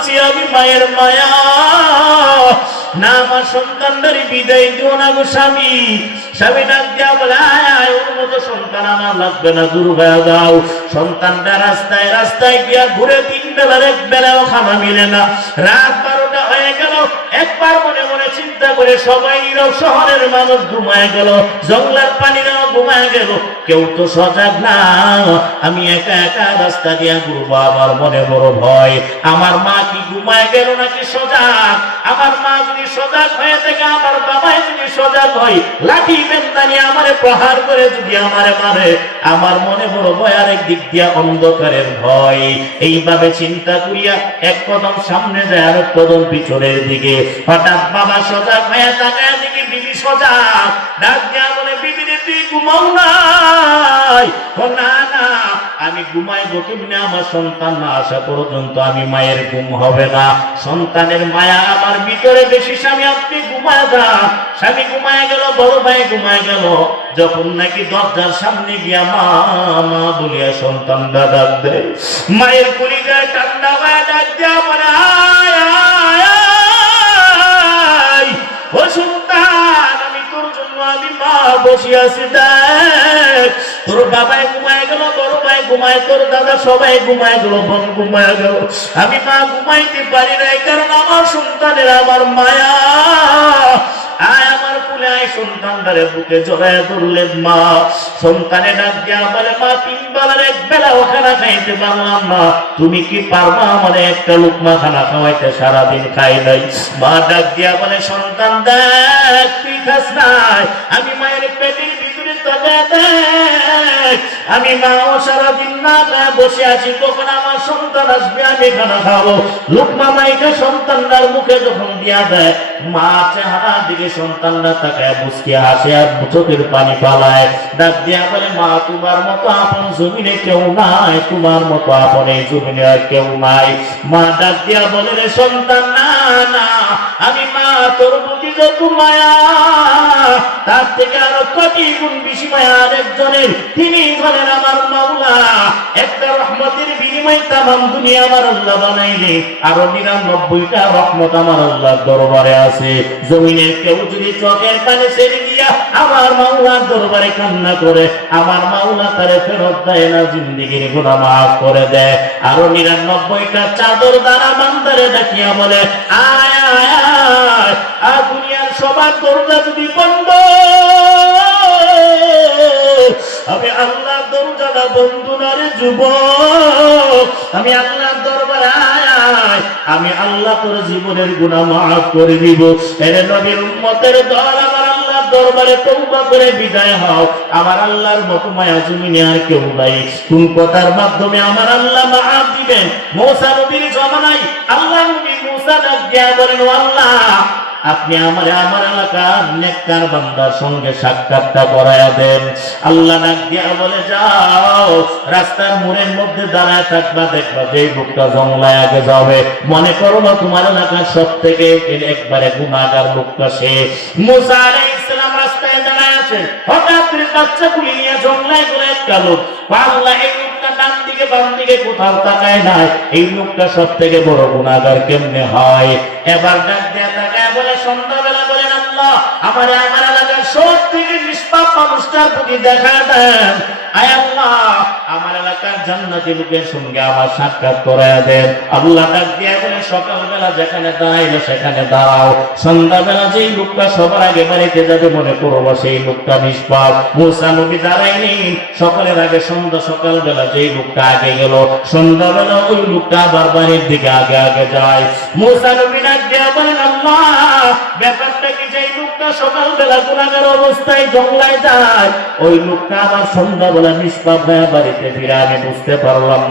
বলছি আমি মায়ের মায়া না, আমার সন্তানদারি বিদায় দিও না গো স্বামী। স্বামী ডাক দিয়া বলে আয় ওর মতো সন্তান আমার লাগবে না, দূর হয়ে যাও। সন্তানটা রাস্তায় রাস্তায় গিয়া ঘুরে 3 বেলার 1 বেলাও খানা মিলে না। রাত 12টা হয়ে গেল, একবার মনে মনে চিন্তা করে সবাই নীরব, শহরের মানুষ ঘুমায় গেল, জঙ্গলের প্রাণীরাও ঘুমায় গেল, কেউ তো সজাগ না। আমি একা একা রাস্তা দিয়া ঘুরবো, আমার মনে বড় ভয়। আমার মা কি ঘুমায় গেল নাকি সজাগ? আমার মা যদি সজাগ হয়ে থাকে, আমার বাবাই যদি সজাগ হয়, লাঠি বেন্দানি আমারে প্রহার করে যদি আমারে মারে, আমার মনে বড় ভয়। আরেক দিক দিয়া অন্ধকারের ভয়। এইভাবে চিন্তা করিয়া 1 কদম সামনে যায়, আর 1 কদম পিছনের দিকে। হঠাৎ বাবা সজাগ হয়ে তাকায় দিকে বিবি সজাগ। ডাক দিয়া বলে বিবি রে তুই ঘুমাও নাই? না না, আমি ঘুমাইবো কেমনে? আমার সন্তান না আসা পর্যন্ত আমি মায়ের ঘুম হবে না। সন্তানের মায়া আমার ভিতরে বেশি। স্বামী আপনি ঘুমায় যান। স্বামী ঘুমায় গেল, বড় ভাই ঘুমায় গেল। যখন নাকি দরজার সামনে গিয়া মা মা বলিয়া সন্তানটা ডাক দেয়, মায়ের কলিজায় ঠান্ডা হয়ে ডাক দিয়া বলে আয় আয় আয় ও সন্তান, আমি তোর জন্য আমি মা বসে আছি। দেখ তোর বাবাই ঘুমায় গেল, বড় ভাই ঘুমায়, তোর দাদা সবাই ঘুমায় গেল, বোন ঘুমায় গেল। আমি মা ঘুমাইতে পারি নাই, কারণ আমার সন্তানের আমার মায়া। আয় আমার কুলে আয়, সন্তানটারে বুকে জড়ায় ধরলেন মা। সন্তানে ডাক দিয়া বলে মা 3 বেলার 1 বেলা খানা খাইতে পারলাম না, তুমি কি পারবা আমারে একটা লুকমা খানা খাওয়াইতে? সারাদিন খাই নাই। মা ডাক দিয়া বলে সন্তান দেখ তুই খাস নাই, আমি মায়ের পেটের ভিতরে তবে দেখ, আমি মাও সারাদিন না খায় বসে আছি, কখন আমার সন্তান আসবে আমি খানা খাবো। লুকমা মাইকে সন্তানটার মুখে যখন দিয়া দেয়, মা চেহারার দিকে সন্তানরা তাকায় মুচকি হাসে আর চোখের পানি পালায়। ডাক দিয়া বলে মা তোমার মতো আপন জমিনে কেউ নাই, তোমার মতো আপন এই জমিনে আর কেউ নাই। মা ডাক দিয়া বলে রে সন্তান না না, আমি মা তোর প্রতি যত মায়া, তার থেকে আরো কোটি গুণ বেশি মায়া আরেকজনের। তিনি বলেন আমার মাওলা। একটা রহমতের বিনিময়ে তামাম দুনিয়া আমার আল্লাহ বানাইলে, আরো 99টা রহমত আমার আল্লাহর দরবারে আছে। জমিনের কেউ যদি চোখের পানি ছেড়ে দিয়া আমার মাওলার দরবারে কান্না করে, আমার মাওলা তারে ফেরত দেয় না, জিন্দেগির গুনাহ মাফ করে দেয়। আরো 99টা চাদর দ্বারা বান্দারে ডাকিয়া বলে আয় আয় আয়। আর দুনিয়ার সবার দরজা যদি বন্ধ, আমি আল্লাহর দরজাটা বন্ধ না রে যুবক, আমি আল্লাহর দরবারে আয় আয়, আমি আল্লাহ তোর জীবনের গুনাহ মাফ করে দিব। এরে নবীর উম্মতের দল, আমার আল্লাহর দরবারে তওবা করে বিদায় হও। আমার আল্লাহর মতো মায়া জমিনে আর কেউ নাই। কোন কথার মাধ্যমে আমার আল্লাহ মাফ দিবেন? মুসা নবীর জামানায় আল্লাহ নবী মুসা ডাক দিয়া বলেন আল্লাহ আপনি আমার এলাকার নেককার বান্দার সঙ্গে সাক্ষাৎটা করায়া দেন। আল্লাহ ডাক দিয়া বলে যাও, রাস্তার মোড়ের মধ্যে দাঁড়ায় থাকবা, দেখবা যে লোকটা জঙ্গলায় আগে যাবে, মনে করো না তোমার এলাকার সব থেকে একবারে গুনাহগার লোকটা সে। মুসা আলাইহিস সালাম রাস্তায় দাঁড়ায় আছে, হঠাৎ করে বাচ্চা কুলি নিয়ে জঙ্গলায় গেল একটা লোক। আল্লাহ এই লোকটা ডান দিকে বাম দিকে কোথাও তাকায় নাই, এই লোকটা সব থেকে বড় গুনাহগার কেমনে হয়? এবার ডাক দিয়া তাকায় বলে সন্ধ্যাবেলা বলেন আল্লাহ আমার এলাকার সব থেকে নিষ্পাপ মানুষটার প্রতি দেখা দেন। আয় আল্লাহ আমার এলাকার জান্নাতি লোকের সঙ্গে আমার সাক্ষাৎ করায়া দেন। আল্লাহ ডাক দিয়া বলে সকালবেলা যেখানে দাঁড়াইলো সেখানে দাঁড়াও, সন্ধ্যাবেলা যেই লোকটা সবার আগে বাড়িতে যাবে মনে করবো সেই লোকটা নিষ্পাপ। মুসা নবী দাঁড়ায়নি, সকালের আগে সন্ধ্যা, সকালবেলা যেই লোকটা আগে গেল সন্ধ্যাবেলা ওই লোকটা আবার বাড়ির দিকে আগে আগে যায়। মুসা নবী ডাক দিয়া বলেন আল্লাহ ব্যাপারটা কি, যেই লোকটা সকালবেলা গুনাহগার অবস্থায় জঙ্গলায় যায়, ওই লোকটা আবার সন্ধ্যাবেলা নিষ্পাপ হয়ে বাড়িতে ফিরে আমি বুঝতে পারলাম।